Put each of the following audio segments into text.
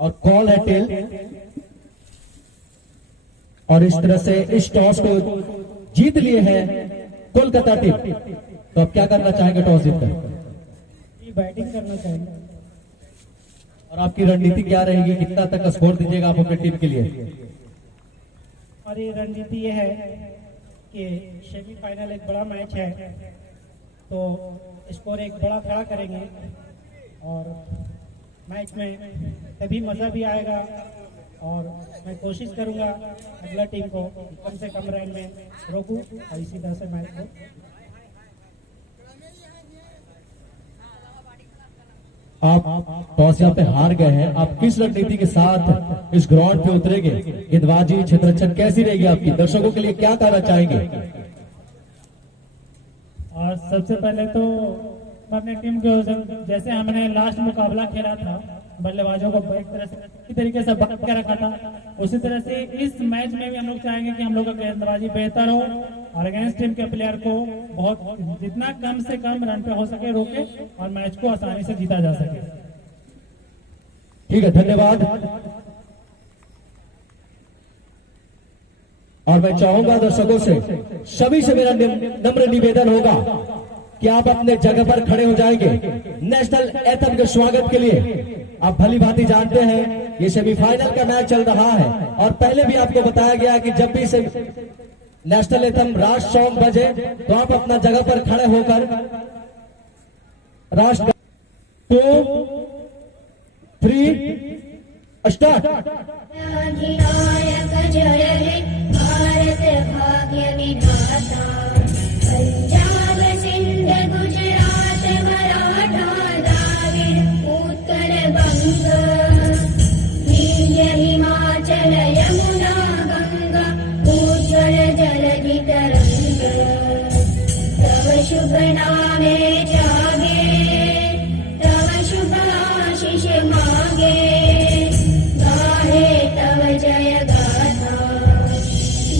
और कॉल है टेल। और इस तरह से इस टॉस को जीत लिए है कोलकाता टीम। तो अब क्या करना चाहेंगे टॉस जीतकर? बैटिंग करना चाहेंगे। और आपकी रणनीति क्या रहेगी, कितना तक का स्कोर दीजिएगा आप अपने टीम के लिए? हमारी रणनीति ये है कि सेमीफाइनल एक बड़ा मैच है, तो स्कोर एक बड़ा खड़ा करेंगे और मैच में तभी मजा भी आएगा। और मैं कोशिश करूंगा अगला टीम को कम से कम रन में रोकूं और इसी तरह से मैच को। आप टॉस यहाँ पे हार गए हैं, आप किस रणनीति के साथ इस ग्राउंड पे उतरेंगे? गेंदबाजी क्षेत्ररक्षण कैसी रहेगी आपकी? दर्शकों के लिए क्या कहना चाहेंगे? और सबसे पहले तो मैं अपनी टीम को जैसे हमने लास्ट मुकाबला खेला था, बल्लेबाजों को एक तरह से इसी तरीके से पकड़ के रखा था, उसी तरह से इस मैच में भी हम लोग चाहेंगे कि हम लोग का गेंदबाजी बेहतर हो और अगेंस्ट टीम के प्लेयर को बहुत जितना कम से कम रन पे हो सके रोके और मैच को आसानी से जीता जा सके। ठीक है, धन्यवाद। और मैं चाहूंगा दर्शकों से, सभी से मेरा नम्र निवेदन होगा कि आप अपने जगह पर खड़े हो जाएंगे नेशनल एंथम के स्वागत के लिए। आप भली भांति जानते हैं ये सेमीफाइनल का मैच चल रहा है और पहले भी आपको बताया गया कि जब भी से नेशनल एंथम राष्ट्र सॉन्ग बजे तो आप अपना जगह पर खड़े होकर राष्ट्र 2 3 स्टार्ट। अधिनायक जय हे भारत भाग्य विधाता, पंजाब सिंध गुजरात मराठा द्राविड़ उत्कल बंग, विंध्य हिमाचल यमुना गंगा, उज्ज्वल जलधि तरंग, तव शुभ नामे जागे, तव शुभ आशीष मांगे, गाहे तव जय गाथा,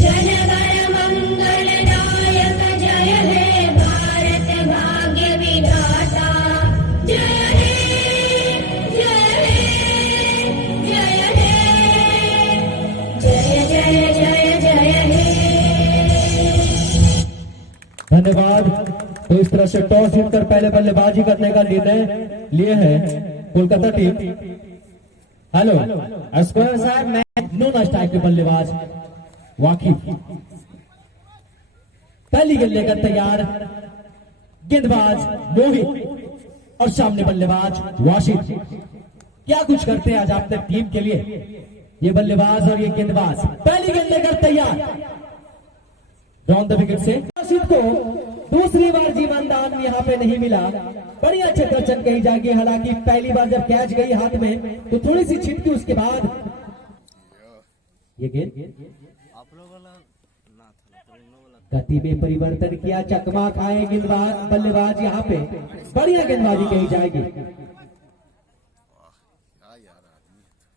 जनगण मंगलदायक जय हे भारत भाग्य विधाता, जय हे जय हे जय हे जय जय जय जय हे। धन्यवाद। तो इस तरह से टॉस जीतकर पहले बल्लेबाजी करने का निर्णय लिए है कोलकाता टीम। हेलो स्क्वायर साहब, मैं नॉन स्ट्राइक के बल्लेबाज वाकिफ, पहली गेंद लेकर तैयार गेंदबाज मोहित और सामने बल्लेबाज वाशिद। क्या कुछ करते हैं आज अपने टीम के लिए ये बल्लेबाज और ये गेंदबाज? पहली गेंद लेकर तैयार डाउन द विकेट से। वाशिद को दूसरी बार जीवन दान यहाँ पे नहीं मिला, बढ़िया क्षेत्ररक्षण कही जाएगी। हालांकि पहली बार जब कैच गई हाथ में तो थोड़ी सी छिटकी, उसके बाद ये गेंद गति में परिवर्तन किया, चकमा खाए गेंदबाज बल्लेबाज, यहाँ पे बढ़िया गेंदबाजी कही जाएगी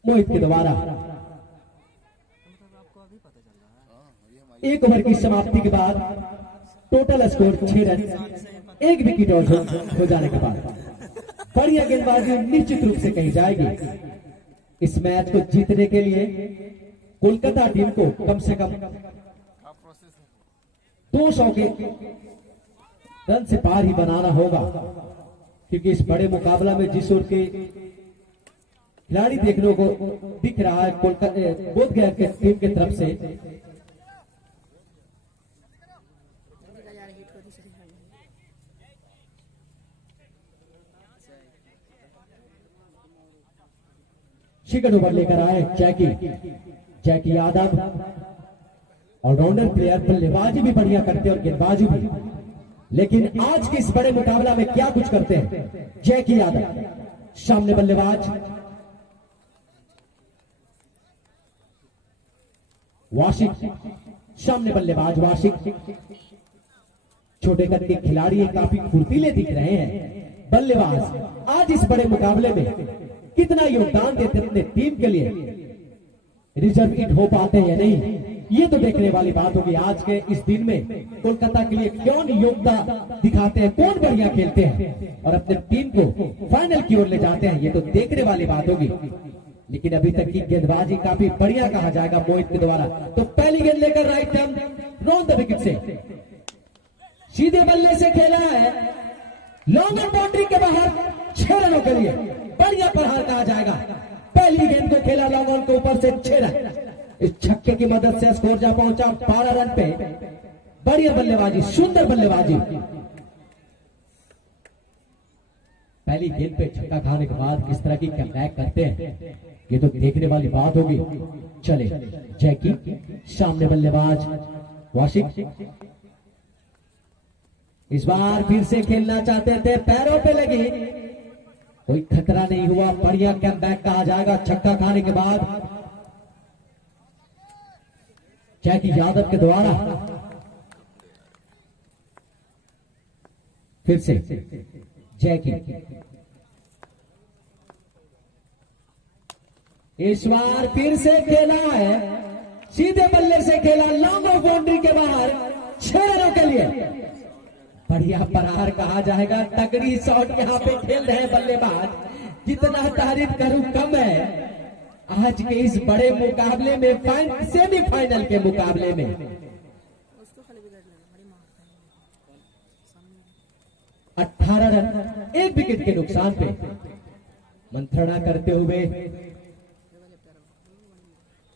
मोहित के द्वारा। एक ओवर की समाप्ति के बाद total score 6 run, 1 wicket out हो जाने के बाद बढ़िया गेंदबाजी निश्चित रूप से कही जाएगी। इस मैच को जीतने के लिए कोलकाता टीम को कम से कम 200 के रन से पार ही बनाना होगा, क्योंकि इस बड़े मुकाबला में जिस ओर के खिलाड़ी देखने को दिख रहा है कोलकाता बोधगया के टीम की तरफ से, शिखर ओवर लेकर आए जैकी यादव, ऑलराउंडर प्लेयर, बल्लेबाजी भी बढ़िया करते और गेंदबाजी भी। लेकिन आज के इस बड़े मुकाबला में क्या कुछ करते हैं जैकी यादव, सामने बल्लेबाज वाशिक, सामने बल्लेबाज वाशिक। छोटे कद के खिलाड़ी काफी फुर्तीले दिख रहे हैं। बल्लेबाज आज इस बड़े मुकाबले में कितना योगदान देते अपने टीम के लिए, रिजर्व हिट हो पाते हैं या नहीं, ये तो देखने वाली बात होगी। आज के इस दिन में कोलकाता के लिए कौन योगदान दिखाते हैं, कौन बढ़िया खेलते हैं और अपने टीम को फाइनल की ओर ले जाते हैं, ये तो देखने वाली बात होगी। लेकिन अभी तक की गेंदबाजी काफी बढ़िया कहा जाएगा मोहित के द्वारा। तो पहली गेंद लेकर right turn Ron the wicket से सीधे बल्ले से खेला है, लॉन्ग ऑन बाउंड्री के बाहर 6 रनों के लिए बढ़िया प्रहार कहा जाएगा। पहली गेंद को खेला लॉन्ग ऑन के ऊपर से 6 रन। इस छक्के की मदद से स्कोर जा पहुंचा 12 रन पे। बढ़िया बल्लेबाजी, सुंदर बल्लेबाजी। पहली गेंद पे छक्का खाने के बाद किस तरह की कमबैक करते हैं, ये तो देखने वाली बात होगी। चले जैकी, सामने बल्लेबाज वाशिक। इस बार फिर से खेलना चाहते थे, पैरों पे लगी, कोई खतरा नहीं हुआ। बढ़िया कमबैक कहा जाएगा छक्का खाने के बाद। जैकी यादव के द्वारा फिर से जैकी, इस बार फिर से खेला है, सीधे बल्ले से खेला, लॉन्ग ऑफ बाउंड्री के बाहर 6 रनों के लिए। बढ़िया प्रहार कहा जाएगा। तगड़ी शॉट यहां पे खेल रहे हैं बल्लेबाज, जितना तारीफ करूं कम है। आज के इस बड़े मुकाबले में, सेमीफाइनल के मुकाबले में 18 रन 1 विकेट के नुकसान पे मंत्रणा करते हुए।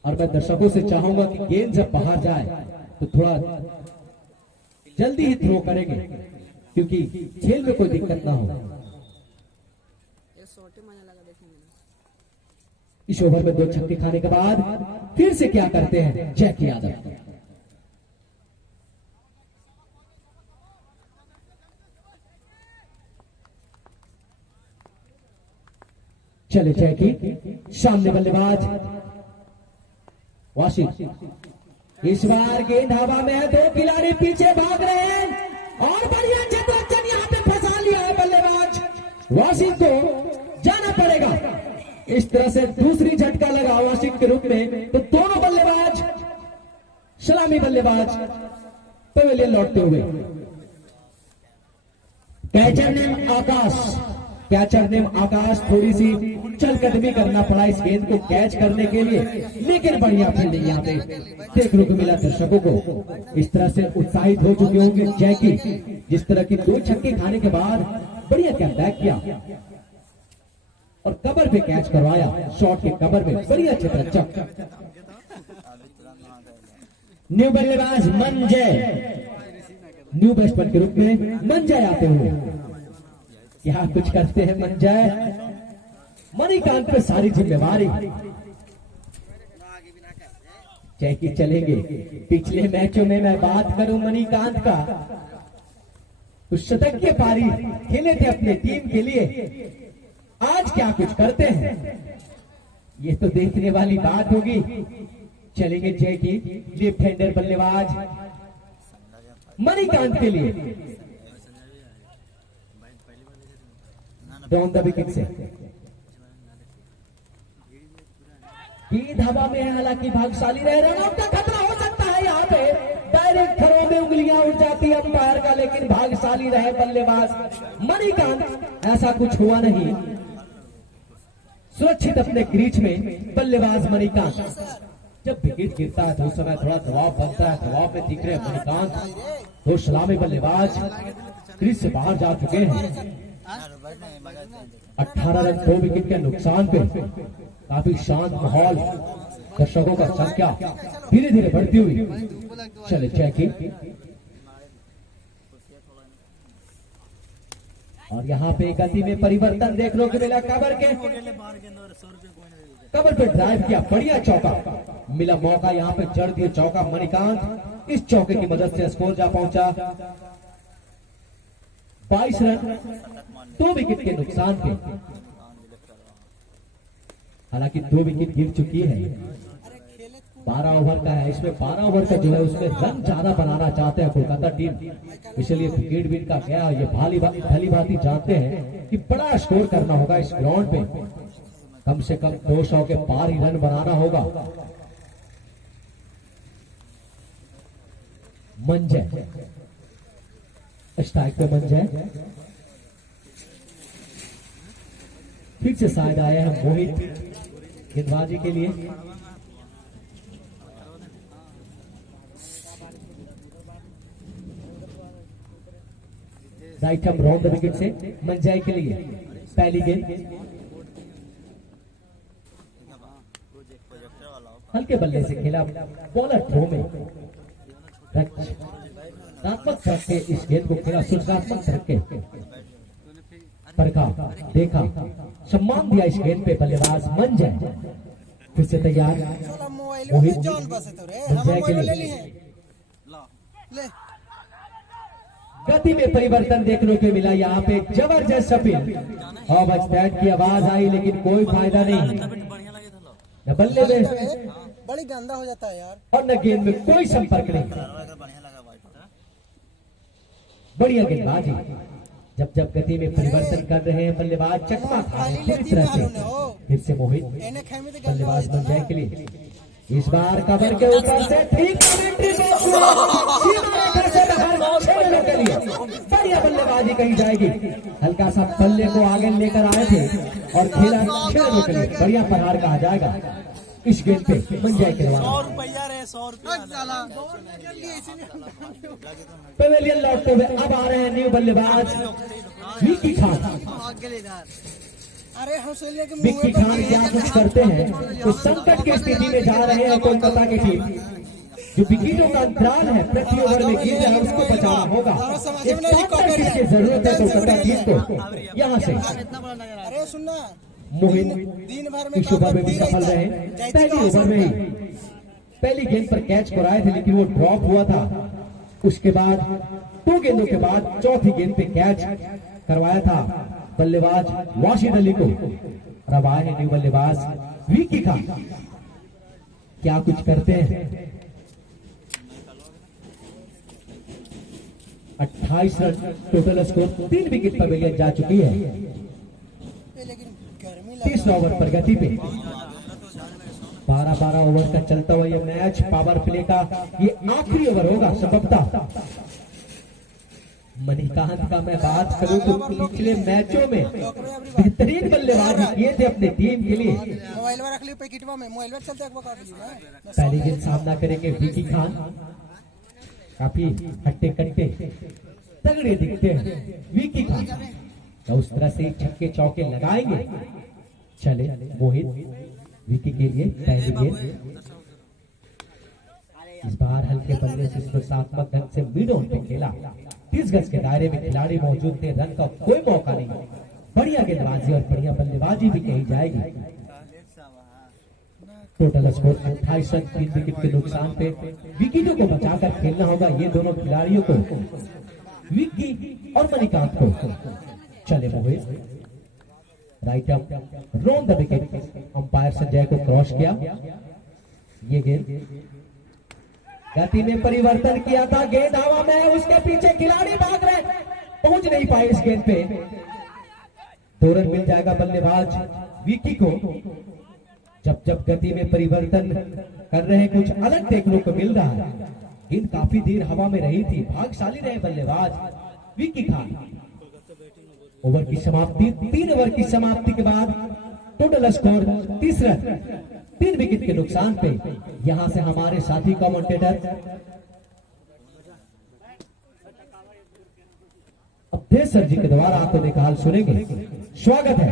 और मैं दर्शकों से चाहूंगा कि गेंद जब बाहर जाए तो थोड़ा जल्दी ही थ्रो करेंगे, क्योंकि खेल में कोई दिक्कत ना हो। इस ओवर में 2 छक्के खाने के बाद फिर से क्या करते हैं जैकी यादव। चले जैकी, सामने बल्लेबाज वाशिक। इस बार गेंद हवा में है, 2 खिलाड़ी पीछे भाग रहे हैं और बढ़िया चतुरचन यहां पे फंसा लिया है बल्लेबाज वाशिक को। जाना पड़ेगा। इस तरह से दूसरी झटका लगा वाशिक के रूप में, तो दोनों बल्लेबाज, सलामी बल्लेबाज पवेलियन लौटते हुए। कैचर नेम आकाश, कैचर नेम आकाश। थोड़ी सी चलकदमी करना पड़ा इस गेंद को कैच करने के लिए, लेकिन बढ़िया फील्डिंग यहाँ पे देखने को मिला दर्शकों को। इस तरह से उत्साहित हो चुके होंगे जैकी, जिस तरह की 2 छक्के खाने के बाद बढ़िया कमबैक किया और कवर पे कैच करवाया। शॉट के कवर में बढ़िया चतुरचक। न्यू बल्लेबाज मंजय, न्यू बैट्समैन के रूप में मंजय आते हुए क्या कुछ करते हैं मंजय। मणिकांत पे सारी जिम्मेवारी। जैकी चलेंगे। पिछले मैचों में मैं बात करूं मणिकांत का, उस शतक के पारी खेले थे अपने टीम के लिए। आज क्या कुछ करते हैं, ये तो देखने वाली बात होगी। चलेंगे जैकी, लेफ्ट हैंडर बल्लेबाज मणिकांत के लिए डाउन द विकेट से। गेंद हवा में है, हालांकि भाग्यशाली रहे, रन आउट का खतरा हो सकता है यहाँ पे। डायरेक्ट थ्रो में उंगलियां उठ जाती है अंपायर का, लेकिन भाग्यशाली रहे बल्लेबाज मणिकांत, ऐसा कुछ हुआ नहीं। सुरक्षित अपने क्रीज में बल्लेबाज मणिकांत। जब विकेट गिरता है तो उस समय थोड़ा दबाव बनता है, दबाव में दिख रहे हैं मणिकांत। 2 सलामी बल्लेबाज क्रीज से बाहर जा चुके हैं। 18 रन 2 विकेट के नुकसान पे काफी शांत माहौल, दर्शकों का संख्या धीरे धीरे बढ़ती हुई। चले जैकी, और यहाँ पे गति में परिवर्तन देखने को मिला। कवर पे ड्राइव किया, बढ़िया चौका मिला, मौका यहाँ पे जड़ दिया चौका मणिकांत। इस चौके की मदद से स्कोर जा पहुंचा 22 रन 2 विकेट के नुकसान पे। हालांकि 2 विकेट गिर चुकी है। 12 ओवर का है, इसमें 12 ओवर का जो है उसमें रन ज्यादा बनाना चाहते हैं कोलकाता टीम, इसलिए विकेट विन का क्या, ये भली भांति जानते हैं कि बड़ा स्कोर करना होगा इस ग्राउंड पे। कम से कम 200 के पार ही रन बनाना होगा। मंजय, स्ट्राइक पे मंजय, फिर से शायद आए हैं मोहित। गेंदबाजी के लिए राइट हम राउंड द विकेट से मंजाई के लिए पहली गेंद हल्के बल्ले से खेला, बॉलर थ्रो में रचनात्मक रख के इस गेंद को खेला, सूचनात्मक रख के परखा, देखा, सम्मान दिया इस गेंद पे बल्लेबाज मंजाई। फिर से तैयार मोहित मंजाई के लिए गति में परिवर्तन देखने को मिला, यहाँ पे एक जबरदस्त अपील और बस बैट की आवाज आई लेकिन कोई फायदा नहीं, न बल्ले में बड़ी गंदा हो जाता है यार, और न गेंद में कोई संपर्क नहीं। बढ़िया गेंदबाजी, जब जब गति में परिवर्तन कर रहे हैं बल्लेबाज चकमा खा रहे हैं पूरी तरह से। फिर से मोहित बल्लेबाज मंजाई के लिए इस बार कवर के ऊपर से ठीक के लिए बढ़िया बल्लेबाजी कही जाएगी, हल्का सा बल्ले को आगे लेकर आए थे और खेला 6 रनों के लिए, बढ़िया प्रहार कहा जाएगा इस गेंद पे मंजाई के पवेलियन लौटते हुए अब आ रहे हैं न्यू बल्लेबाज विक्की खान। विक्की खान क्या कुछ करते हैं तो संकट की स्थिति में जा रहे हैं कोलकाता की टीम, जो विकेटों का अंतराल है प्रति ओवर में गिर रहा है उसको बचाना होगा, किसकी जरूरत है कोलकाता टीम को। यहाँ से अरे सुनना मोहित इस ओवर में भी सफल रहे, पहली ओवर में ही पहली गेंद पर कैच कराए थे लेकिन वो ड्रॉप हुआ था, उसके बाद 2 गेंदों के बाद चौथी गेंद पे कैच करवाया था बल्लेबाज वाशिद अली को। और अब आए न्यू बल्लेबाज विक्की खान, क्या कुछ करते हैं। 28 रन टोटल स्कोर, 3 विकेट पर विकेट जा चुकी है। 30 ओवर पर गति पे 12-12 ओवर का चलता हुआ ये मैच, पावर प्ले का ये आखिरी ओवर होगा संभवतः। मणिकांत का मैं बात करूं तो पिछले मैचों में बेहतरीन बल्लेबाजी किए थे अपने टीम के लिए। पहली गेंद सामना करेंगे विक्की खान, काफी हट्टे कट्टे तगड़े दिखते हैं विक्की खान, तो उस तरह से छक्के चौके लगाएंगे। चले मोहित विक्की के लिए पहली गेंद, इस बार हल्के बल्ले से सुरक्षात्मक ढंग से मिड ऑन पे खेला, 30 गज के दायरे में खिलाड़ी मौजूद थे, रन का कोई मौका नहीं। बढ़िया गेंदबाजी और बढ़िया बल्लेबाजी भी कही जाएगी। टोटल स्कोर 28 रन, 3 विकेट के नुकसान पे विकेटों को बचाकर खेलना होगा ये दोनों खिलाड़ियों को, विक्की और मणिकांत को। चले Mohit right up round the wicket, umpire Sanjay को क्रॉस किया। ये गेंद गति में परिवर्तन किया था, गेंद हवा में, उसके पीछे खिलाड़ी भाग रहे, पहुंच नहीं पाए इस गेंद पे। 2 रन मिल जाएगा बल्लेबाज विक्की को। जब जब गति में परिवर्तन कर रहे हैं कुछ अलग देखने को मिल रहा है। गेंद काफी देर हवा में रही थी, भाग्यशाली रहे बल्लेबाज विक्की खान। ओवर की समाप्ति, 3 ओवर की समाप्ति के बाद टोटल स्कोर 30 रन, 3 विकेट के नुकसान पे। यहां से हमारे साथी कमेंटेटर अवधेश सर जी के द्वारा आपको निकाल सुनेंगे। स्वागत है।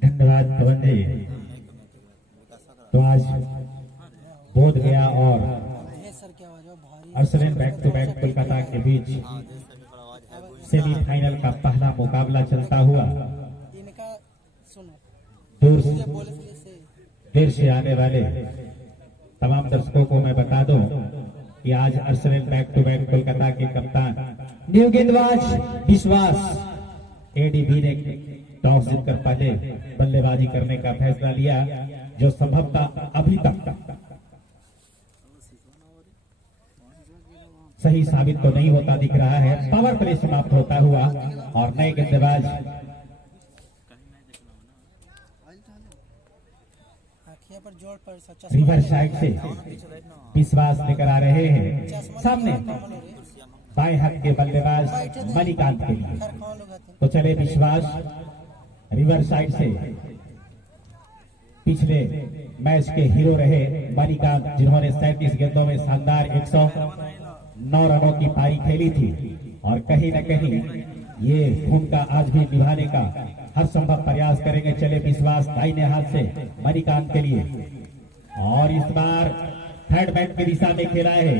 धन्यवाद पवन जी। तो आज बोध गया और Arsalan back to back Kolkata के बीच सेमीफाइनल का पहला मुकाबला चलता हुआ देर से आने वाले तमाम दर्शकों को मैं बता दूं कि आज Arsalan back to back Kolkata के कप्तान न्यू गेंदबाज विश्वास एडीबी ने टॉस जीतकर पहले बल्लेबाजी करने का फैसला लिया, जो संभवतः अभी तक सही साबित तो नहीं होता दिख रहा है। पावर प्ले समाप्त होता हुआ और नए गेंदबाज रिवर साइड से विश्वास लेकर आ रहे हैं सामने बाएं हाथ के बल्लेबाज मणिकांत के लिए। तो चले विश्वास रिवर साइड से पिछले मैच के हीरो रहे मणिकांत, जिन्होंने 37 गेंदों में शानदार 109 रनों की पारी खेली थी और कहीं न कहीं ये भूमिका आज भी निभाने का हर संभव प्रयास करेंगे। चले विश्वास दाहिने हाथ से मणिकांत के लिए और इस बार थर्ड बैट की दिशा में खेला है।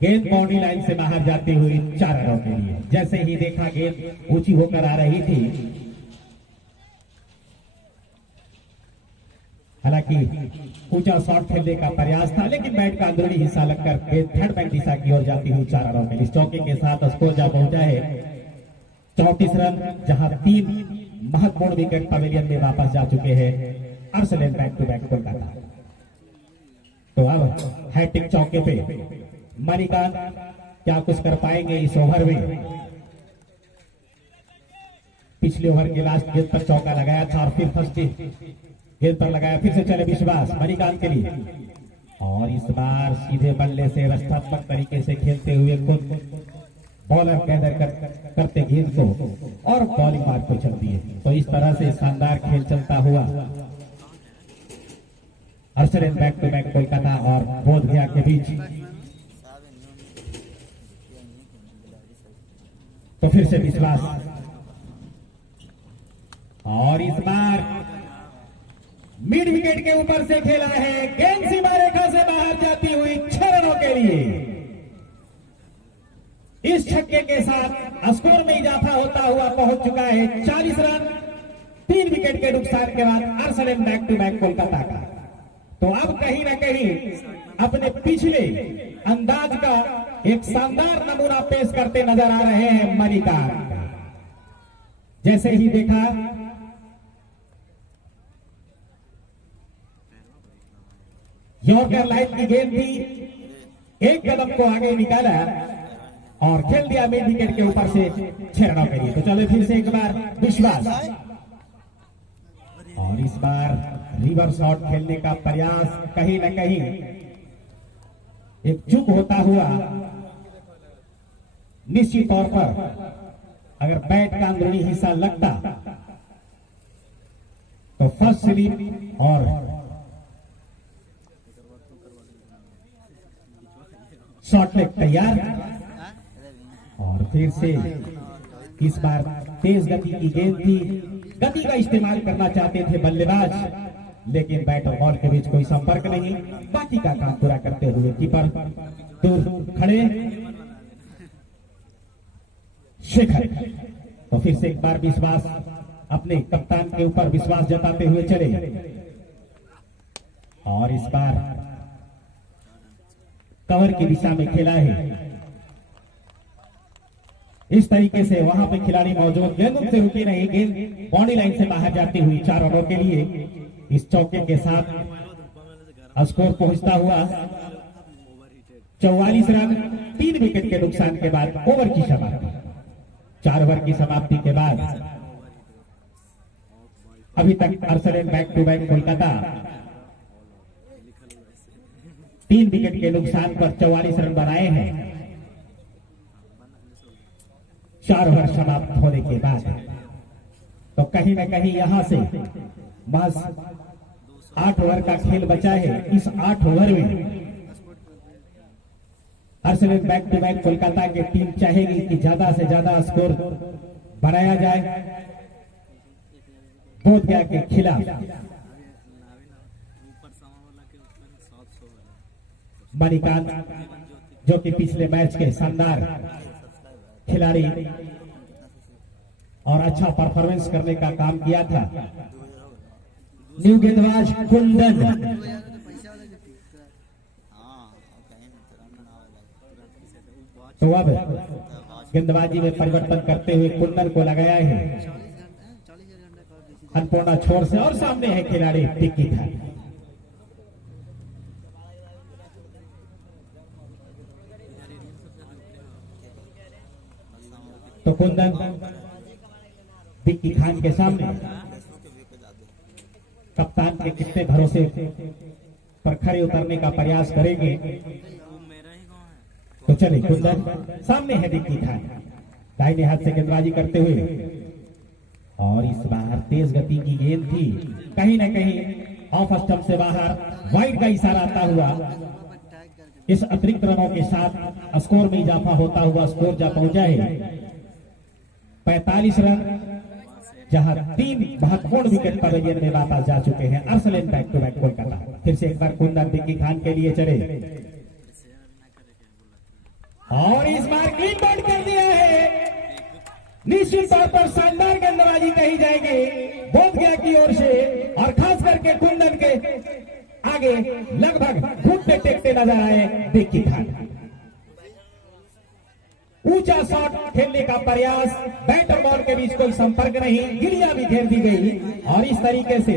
गेंद बाउंड्री लाइन से बाहर जाती हुई 4 रनों के लिए। जैसे ही देखा गेंद ऊंची होकर आ रही थी, हालांकि ऊंचा शॉट खेलने का प्रयास था, लेकिन बैट का अंदरूनी हिस्सा लगकर गेंद थर्ड बैट दिशा की ओर जाती हुई 4 रनों में। इस चौके के साथ स्कोर जा पहुंचा है 34 रन, जहां 3 महत्वपूर्ण विकेट पवेलियन में वापस जा चुके हैं Arsenal back to back Kolkata. तो अब हैट्रिक चौके पे मणिकांत क्या कुछ कर पाएंगे इस ओवर में। पिछले ओवर के लास्ट गेंद पर चौका लगाया था और फिर फर्स्ट गेंद पर लगाया। फिर से चले विश्वास मणिकांत के लिए और इस बार सीधे बल्ले से रक्षात्मक तरीके से खेलते हुए खुद बॉलर गैदर करते गेंद को और बॉलिंग मार्ग को चलती है। तो इस तरह से शानदार खेल चलता हुआ Arsenal back to back Kolkata और बोध गया के बीच। तो फिर से विश्वास और इस बार मिड विकेट के ऊपर से खेला है। गेंद सीमा रेखा से बाहर जाती हुई 6 रनों के लिए। इस छक्के के साथ स्कोर में इजाफा होता हुआ पहुंच चुका है 40 रन। 3 विकेट के नुकसान के बाद Arsenal back to back Kolkata का। तो अब कहीं ना कहीं अपने पिछले अंदाज का एक शानदार नमूना पेश करते नजर आ रहे हैं मणिकांत। जैसे ही देखा यॉर्कर लाइन की गेंद थी, एक कदम को आगे निकाला और खेल दिया मिड विकेट के ऊपर से 6 रनों के लिए। तो चलो फिर से एक बार विश्वास और इस बार रिवर शॉट खेलने का प्रयास। कहीं न कहीं एक चूक होता हुआ निश्चित तौर पर अगर बैट का अंदरूनी हिस्सा लगता तो फर्स्ट स्लिप और शॉट लेग तैयार। और फिर से इस बार तेज गति की गेंद थी, गति का इस्तेमाल करना चाहते थे बल्लेबाज, लेकिन बैट और बॉल के बीच कोई संपर्क नहीं। बाकी का काम पूरा करते हुए कीपर दूर खड़े शेखर। तो फिर से एक बार विश्वास अपने कप्तान के ऊपर विश्वास जताते हुए चले और इस बार कवर की दिशा में खेला है। इस तरीके से वहां पे खिलाड़ी मौजूद, गेंद से रुकी नहीं, गेंद बाउंड्री लाइन से बाहर जाती हुई 4 रनों के लिए। इस चौके के साथ स्कोर पहुंचता हुआ 44 रन। 3 विकेट के नुकसान के बाद ओवर की समाप्ति। 4 ओवर की समाप्ति के बाद अभी तक Arsenal back to back Kolkata 3 wicket के नुकसान पर 44 रन बनाए हैं 4 ओवर समाप्त होने के बाद। तो कहीं न कहीं यहां से बस 8 ओवर का खेल बचा है। इस 8 ओवर में Arsenal back to back Kolkata की टीम चाहेगी कि ज्यादा से ज्यादा स्कोर बनाया जाए बोध गया के खिलाफ। मणिकांत जो कि पिछले मैच के शानदार खिलाड़ी और अच्छा परफॉर्मेंस करने का काम किया था। न्यू गेंदबाज कुंदन तो अब गेंदबाजी में परिवर्तन करते हुए कुंदन को लगाया है अन्नपूर्णा छोर से और सामने है खिलाड़ी टिक्की था। तो कुंदन विक्की खान के सामने कप्तान के कितने भरोसे पर खड़े उतरने का प्रयास करेंगे। तो चले कुंदन सामने है विक्की खान दाहिने हाथ से गेंदबाजी करते हुए और इस बार तेज गति की गेंद थी, कहीं ना कहीं ऑफ स्टंप से बाहर, वाइड का इशारा आता हुआ। इस अतिरिक्त रनों के साथ स्कोर में इजाफा होता हुआ स्कोर जा पहुंचा है 45 रन, जहां 3 महत्वपूर्ण विकेट पवेलियन में वापस जा चुके हैं Arsalan back to back Kolkata. फिर से एक बार कुंदन विक्की खान के लिए चले और इस बार क्लीन बॉल कर दिया है। निश्चित तौर पर शानदार गेंदबाजी कही जाएगी बोधगया की ओर से, और खास करके कुंदन के आगे लगभग घुटने टेकते नजर आए विक्की खान। ऊंचा शॉट खेलने का प्रयास, बैट और बॉल के बीच कोई संपर्क नहीं, गिलियां भी घेर दी गई और इस तरीके से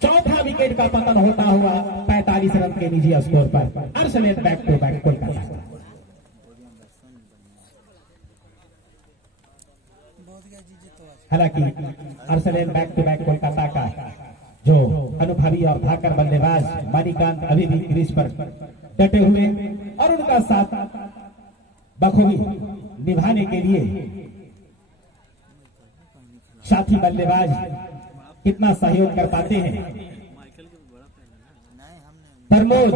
चौथा विकेट का पतन होता हुआ 45 रन के निजी स्कोर पर Arsalan back to back Kolkata. हालांकि Arsalan back to back Kolkata का जो अनुभवी और धाकर बल्लेबाज मणिकांत अभी भी क्रीज पर डटे हुए और उनका साथ बखूबी निभाने के लिए साथी बल्लेबाज कितना सहयोग कर पाते हैं। प्रमोद,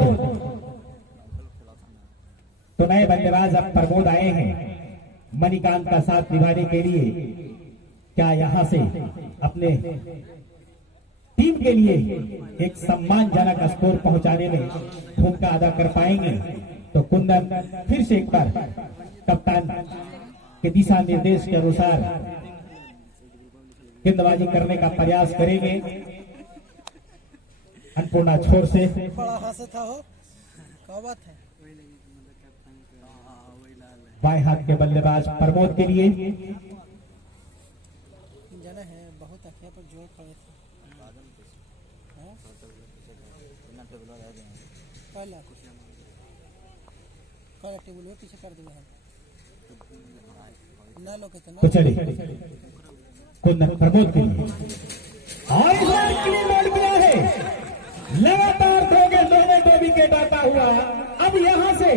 तो नए बल्लेबाज अब प्रमोद आए हैं मणिकांत का साथ निभाने के लिए। क्या यहां से अपने टीम के लिए एक सम्मानजनक स्कोर पहुंचाने में भूमिका अदा कर पाएंगे? तो कुंदन फिर से एक बार कप्तान के दिशा निर्देश के अनुसार गेंदबाजी करने का प्रयास करेंगे। अन्नपूर्णा छोर से बड़ा हादसा था हो, क्या बात है। बाएं हाथ के बल्लेबाज प्रमोद के लिए जाना है, बहुत अखिया पर जोर पड़े थे। पहला टेबल में पीछे कर दिया है ना लोग तो चले कुंदन प्रमोद के लिए और इस बार क्लीन बॉल किया है। लगातार 2 गेंदों में 2 विकेट आता हुआ अब यहां से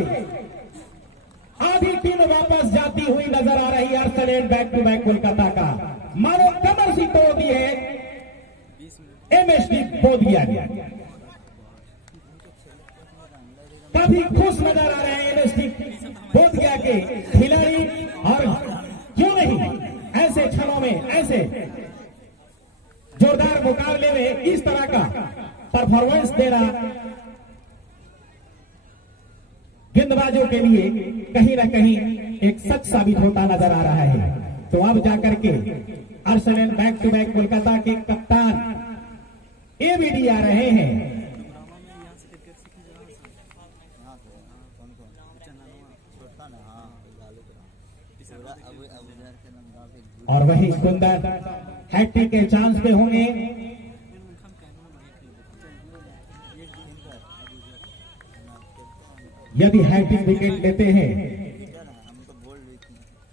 आधी टीम वापस जाती हुई नजर आ रही है Arsalan back to back Kolkata का। मानो कमर सी तोड़ दी है एमएसडी बोधगया ने। काफी खुश नजर आ रहे हैं एमएसडी बोधगया के खिलाड़ी, और क्यों नहीं ऐसे क्षणों में, ऐसे जोरदार मुकाबले में इस तरह का परफॉर्मेंस देना गेंदबाजों के लिए कहीं ना कहीं एक सच साबित होता नजर आ रहा है। तो अब जाकर के Arsalan back to back Kolkata के कप्तान एबीडी आ रहे हैं। और वही कुंदन हैट्रिक के चांस पे होंगे। यदि हैट्रिक विकेट लेते हैं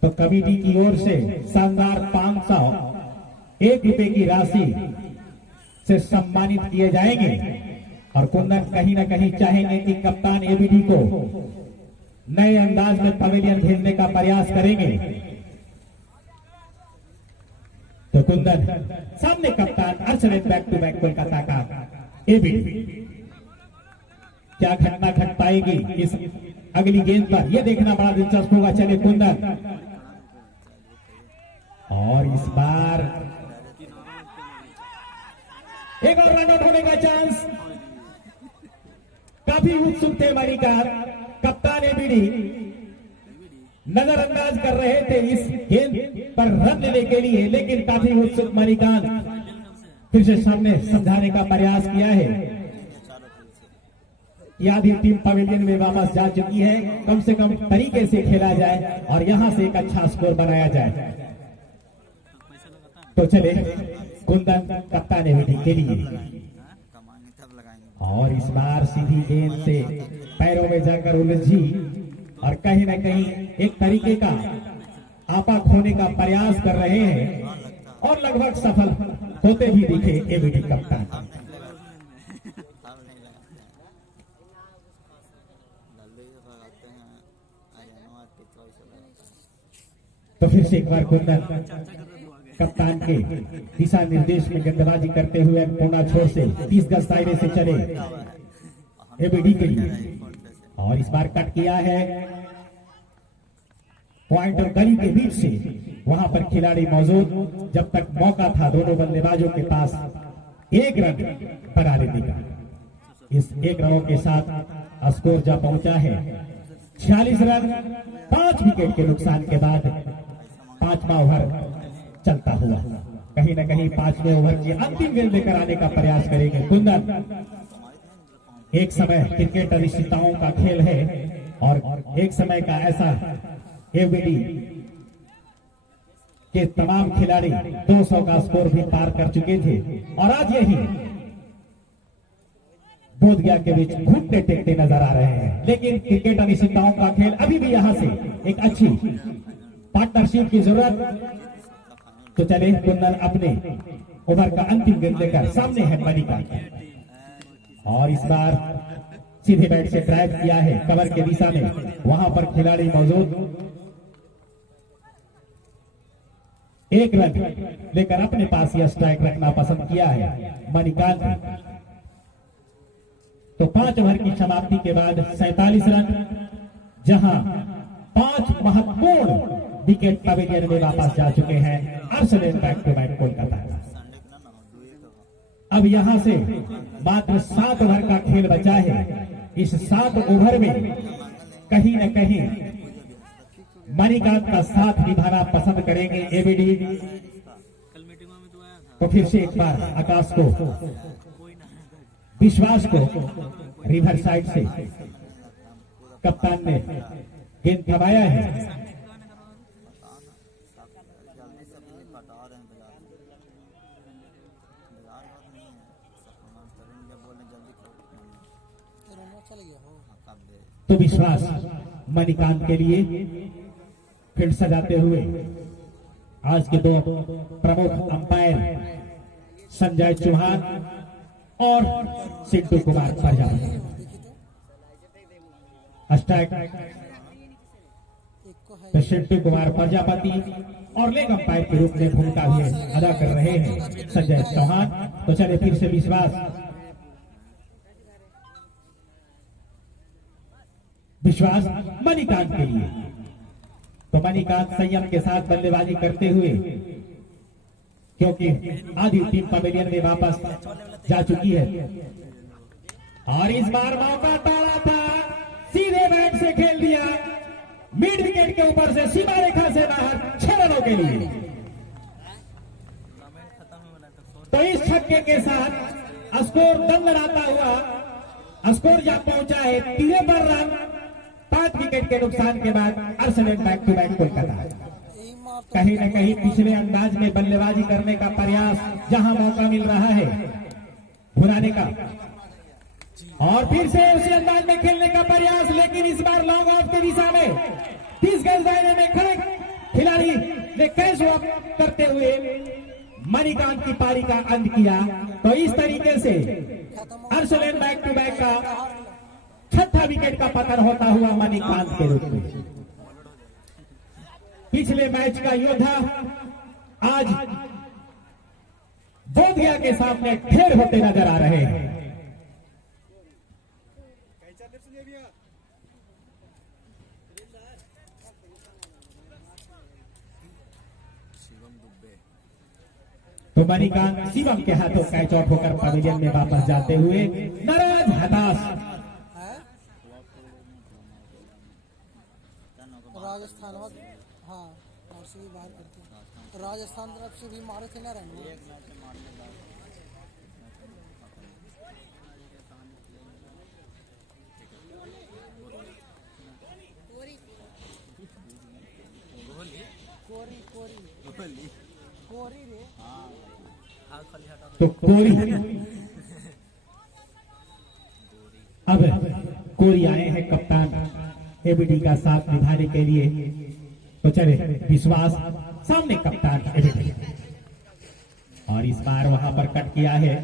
तो कमेटी की ओर से शानदार 501 रुपए की राशि से सम्मानित किए जाएंगे। और कुंदन कहीं ना कहीं चाहेंगे कि कप्तान एबीडी को नए अंदाज में पवेलियन भेजने का प्रयास करेंगे। तो कुंदन सामने कप्तान Arsalan back to back Kolkata का एबीडी। क्या घटना घट पाएगी इस अगली गेंद पर, यह देखना बड़ा दिलचस्प होगा। चले कुंदन, और इस बार एक और रन आउट होने का चांस। काफी उत्सुक थे मणिकार, कप्तान एबीडी नजरअंदाज कर रहे थे इस गेंद पर रन लेने के लिए, लेकिन काफी उत्सुक मणिकांत फिर से सामने समझाने का प्रयास किया है। आधी टीम पवेलियन में वापस जा चुकी है, कम से कम तरीके से खेला जाए और यहां से एक अच्छा स्कोर बनाया जाए। तो चले कुंदन कप्तान एबीडी के लिए, और इस बार सीधी गेंद से पैरों में जाकर उलझी और कहीं ना कहीं एक तरीके का आपा खोने का प्रयास कर रहे हैं और लगभग सफल होते भी दिखे एबीडी कप्तान। तो तो फिर से एक बार कुंदन कप्तान के दिशा निर्देश में गेंदबाजी करते हुए कोना छोर से 30 गज दायरे से चले एबीडी के लिए, और इस बार कट किया है पॉइंट और गली के बीच से, वहां पर खिलाड़ी मौजूद। जब तक मौका था दोनों बल्लेबाजों के पास एक रन बना लेने का। इस एक रनों के साथ स्कोर जा पहुंचा है 46 रन। 5 विकेट के नुकसान के बाद 5वां ओवर चलता हुआ, कहीं ना कहीं 5वें ओवर की अंतिम गेंद लेकर आने का प्रयास करेंगे कुंदन। एक समय क्रिकेट अनिश्चितताओं का खेल है और एक समय का ऐसा एबीडी के तमाम खिलाड़ी 200 का स्कोर भी पार कर चुके थे, और आज यही बोधगया के बीच घूमते टेकते नजर आ रहे हैं। लेकिन क्रिकेट अनिश्चितताओं का खेल अभी भी यहां से एक अच्छी पार्टनरशिप की जरूरत। तो चले कुंदन अपने ओवर का अंतिम गेंद लेकर सामने है मणिका, और इस बार सीधे बैट से ड्राइव किया है कवर के दिशा में, वहां पर खिलाड़ी मौजूद। एक रन लेकर अपने पास यह स्ट्राइक रखना पसंद किया है मणिकांत। तो 5 ओवर की समाप्ति के बाद 47 रन, जहां 5 महत्वपूर्ण विकेट पवेलियन में वापस जा चुके हैं Arsenal back to back Kolkata. अब यहां से मात्र 7 ओवर का खेल बचा है। इस 7 ओवर में कहीं न कहीं मणिकांत का साथ निभाना पसंद करेंगे एबीडी। तो फिर से एक बार आकाश को, विश्वास को रिवर साइड से कप्तान ने गेंद थमाया है। तो विश्वास मणिकांत के लिए फील्ड सजाते हुए आज के 2 प्रमुख अंपायर संजय चौहान और सिद्धू कुमार प्रजापति, स्ट्राइक तो सिद्धू कुमार प्रजापति, और लेग अंपायर के रूप में भूमिका भी अदा कर रहे हैं संजय चौहान। तो चले फिर से विश्वास मणिकांत के लिए। तो मणिकांत संयम के साथ बल्लेबाजी करते हुए, क्योंकि आधी टीम पवेलियन में वापस जा चुकी है, और इस बार मौका टाला था, सीधे बैट से खेल दिया मिड विकेट के ऊपर से सीमा रेखा से बाहर 6 रनों के लिए। तो इस छक्के के साथ स्कोर दंडनाता हुआ स्कोर जा पहुंचा है 53 रन। 5 विकेट के नुकसान के बाद Arsenal back to back Kolkata. कहीं न कहीं पिछले अंदाज में बल्लेबाजी करने का प्रयास, जहां मौका मिल रहा है भुनाने का, और फिर से उसी अंदाज में खेलने का प्रयास, लेकिन इस बार लॉन्ग ऑफ की दिशा में 30 गज दायरे में खड़े खिलाड़ी ने कैच वॉक करते हुए मणिकांत की पारी का अंत किया। तो इस तरीके से आर्सेनल बैक टू बैक का 6ठा विकेट का पतन होता हुआ मणिकांत के रूप में। पिछले मैच का योद्धा आज बोधगया के सामने ढेर होते नजर आ रहे हैं। तो मणिकांत शिवम के हाथों कैच आउट होकर पवेलियन में वापस जाते हुए नाराज हताश। राजस्थान हाँ और से भी बाहर करते हैं। राजस्थान तरफ से भी मारे थे ना रन। तो कोरी अब कोरी आए हैं कप्तान एबीडी का साथ निभाने के लिए। तो चले विश्वास सामने कप्तान एबीडी, और इस बार वहां पर कट किया है।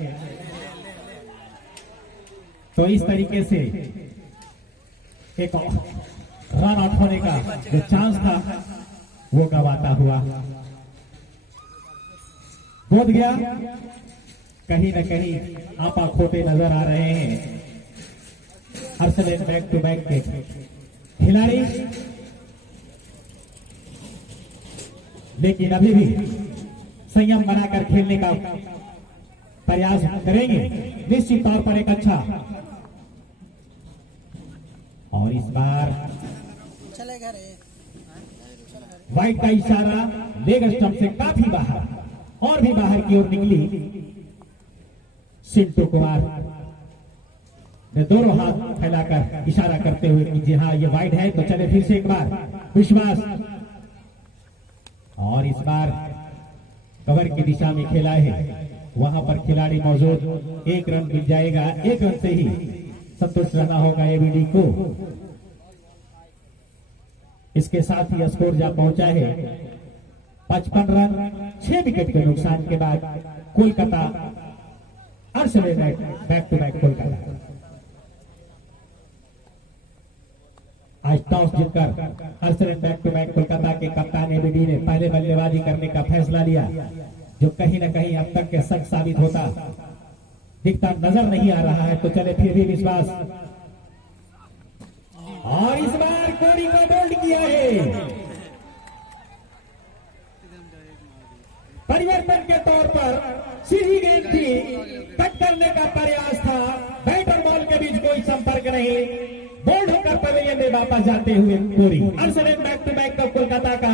तो इस तरीके से एक रन आउट होने का जो चांस था वो गवाता हुआ बोध गया। कहीं न कहीं आपा खोटे नजर आ रहे हैं अर्सलन बैक टू बैक के खिलाड़ी, लेकिन अभी भी संयम बनाकर खेलने का प्रयास करेंगे। निश्चित तौर पर एक अच्छा, और इस बार चले गए रे। वाइट का इशारा लेग स्टंप से काफी बाहर, और भी बाहर की ओर निकली। सिंटू कुमार ने दोनों हाथ फैलाकर इशारा करते हुए कि जी हाँ ये वाइड है, तो चले फिर से एक बार विश्वास, और इस बार कवर की दिशा में खेला है, वहां पर खिलाड़ी मौजूद, एक रन मिल जाएगा, एक रन से ही संतुष्ट रहना होगा एबीडी को। इसके साथ ही स्कोर जा पहुंचा है 55 रन 6 विकेट के नुकसान के बाद Kolkata Arsalan back to back Kolkata. आज टॉस जीतकर Arsalan back to back Kolkata के कप्तान एबीडी ने पहले बल्लेबाजी करने का फैसला लिया, जो कहीं न कहीं अब तक के सच साबित होता दिखता नजर नहीं आ रहा है। तो चले फिर भी विश्वास, और इस बार कोहली को बोल्ड किया है। परिवर्तन के तौर पर सीधी गेंद थी, कट करने का प्रयास था, बैट और बॉल के बीच कोई संपर्क नहीं, बोल्ड होकर पवेलियन में वापस जाते हुए Kohli. Arsalan back to back का कोलकाता का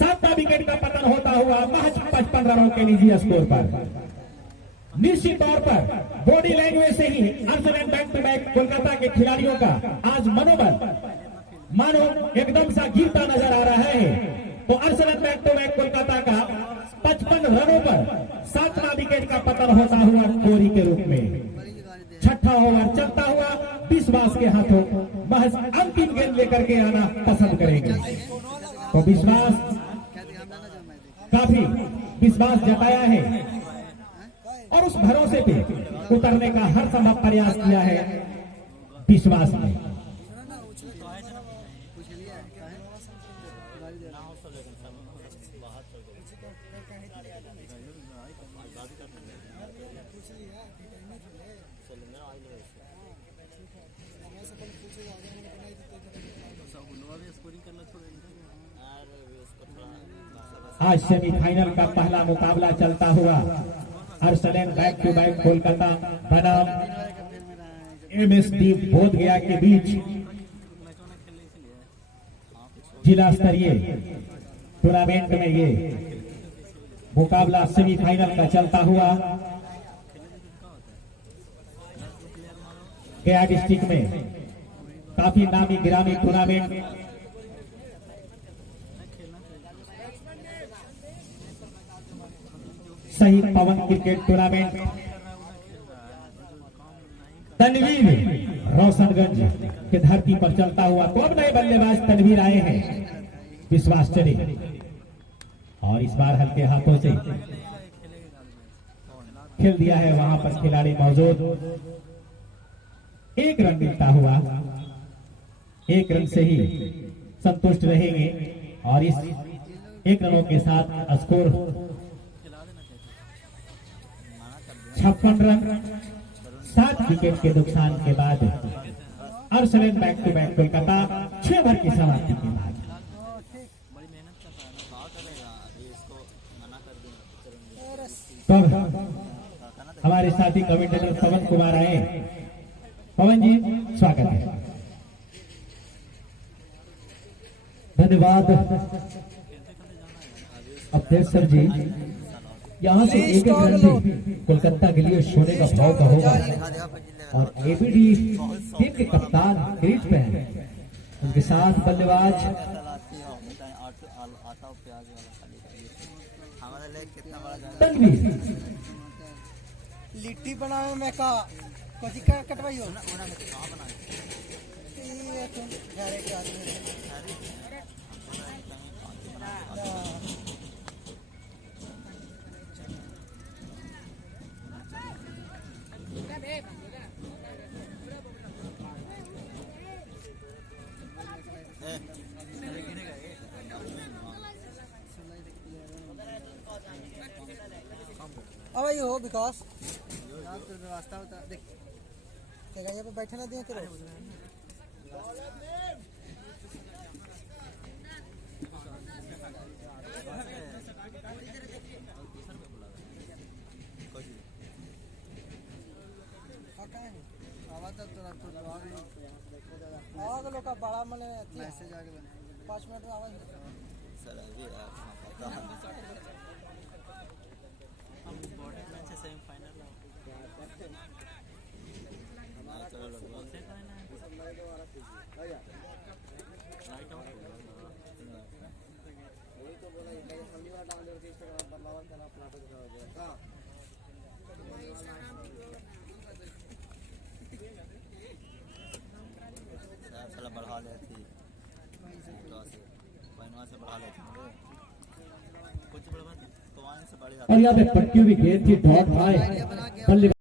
7वां विकेट का पतन होता हुआ महज 55 रनों के निजी स्कोर पर। निश्चित तौर पर बॉडी लैंग्वेज से ही Arsalan back to back Kolkata के खिलाड़ियों का आज मनोबल मानो एकदम सा गिरता नजर आ रहा है। तो Arsalan back to back Kolkata का 55 रनों पर 7वां विकेट का पतन होता हुआ कोहली के रूप में। छठा ओवर चलता हुआ विश्वास के हाथों महज अंतिम गेंद लेकर के आना पसंद करेंगे। तो विश्वास काफी विश्वास जताया है और उस भरोसे पे उतरने का हर संभव प्रयास किया है विश्वास ने। आज सेमीफाइनल का पहला मुकाबला चलता हुआ Arsalan back to back Kolkata बनाम एमएसडी बोध गया के बीच जिला स्तरीय टूर्नामेंट में ये मुकाबला सेमीफाइनल का चलता हुआ गया डिस्ट्रिक्ट में काफी नामी गिरामी टूर्नामेंट शहीद पवन क्रिकेट टूर्नामेंट तनवीर रोशनगंज के धरती पर चलता हुआ। तो अब नए बल्लेबाज तनवीर आए हैं, विश्वास चले, और इस बार हल्के हाथों से खेल दिया है। वहां पर खिलाड़ी मौजूद, एक रन मिलता हुआ, एक रन से ही संतुष्ट रहेंगे, और इस एक रनों के साथ स्कोर 56 रन 7 विकेट के नुकसान के बाद Arsalan back to back Kolkata 6 over की समाप्ति के बाद। तो हमारे साथी कमेंटेटर पवन कुमार आए। पवन जी स्वागत है। धन्यवाद अध्यक्ष सर जी। यहाँ से एक रन भी कोलकाता के लिए सोने का भाव का होगा, और एबीडी टीम के कप्तान क्रीज पे हैं, उनके साथ बल्लेबाज तनवीर। लिट्टी बनावे में का कोची का कटवाई हो ये तुम घरे के आदमी अब ये हो विकास व्यवस्था होता देख यहाँ पे बैठे ना दिए तेरे आवाज लोग का बड़ा मैंने मैसेज आगे 5 मिनट में आवाज बढ़ा लेती से बढ़ा लेती कुछ बड़ा से बढ़िया और यहाँ पे पट्टी हुई गेंद थी डॉट बाय बल्लेबाज